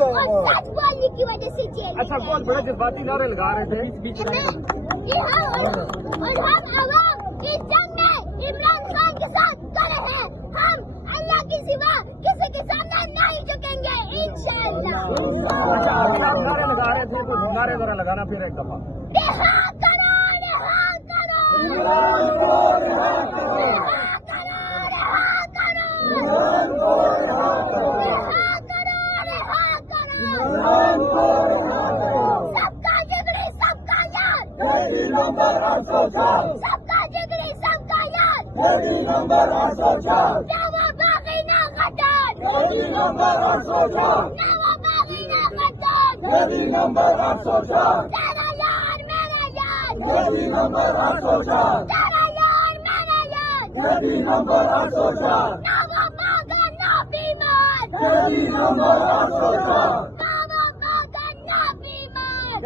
اور سچ بولنے کی وجہ سے جیل میں اچھا بہت بڑے جذباتی نعرے لگا رہے تھے. اور ہم عوام اس جنگ میں عمران خان کے ساتھ کھڑے ہیں. ہم اللہ کے سوا کسی کے سامنے نہیں جھکیں گے انشاءاللہ. اچھا آپ نعرے لگا رہے تھے, کچھ نعرے ذرا لگانا پھر ایک دفعہ. رہا کرو رہا کرو رہا کرو رہا کرو رہا کرو. سب کا جگری سب کا یاد, سب کا جگری سب کا یاد. نوا باغی نہ غدار, نوا باغی نہ غدار. تیرا یار میرا یار, تیرا یار میرا یار. نوا باغا نہ بیمار, نوا باغا نہ بیمار.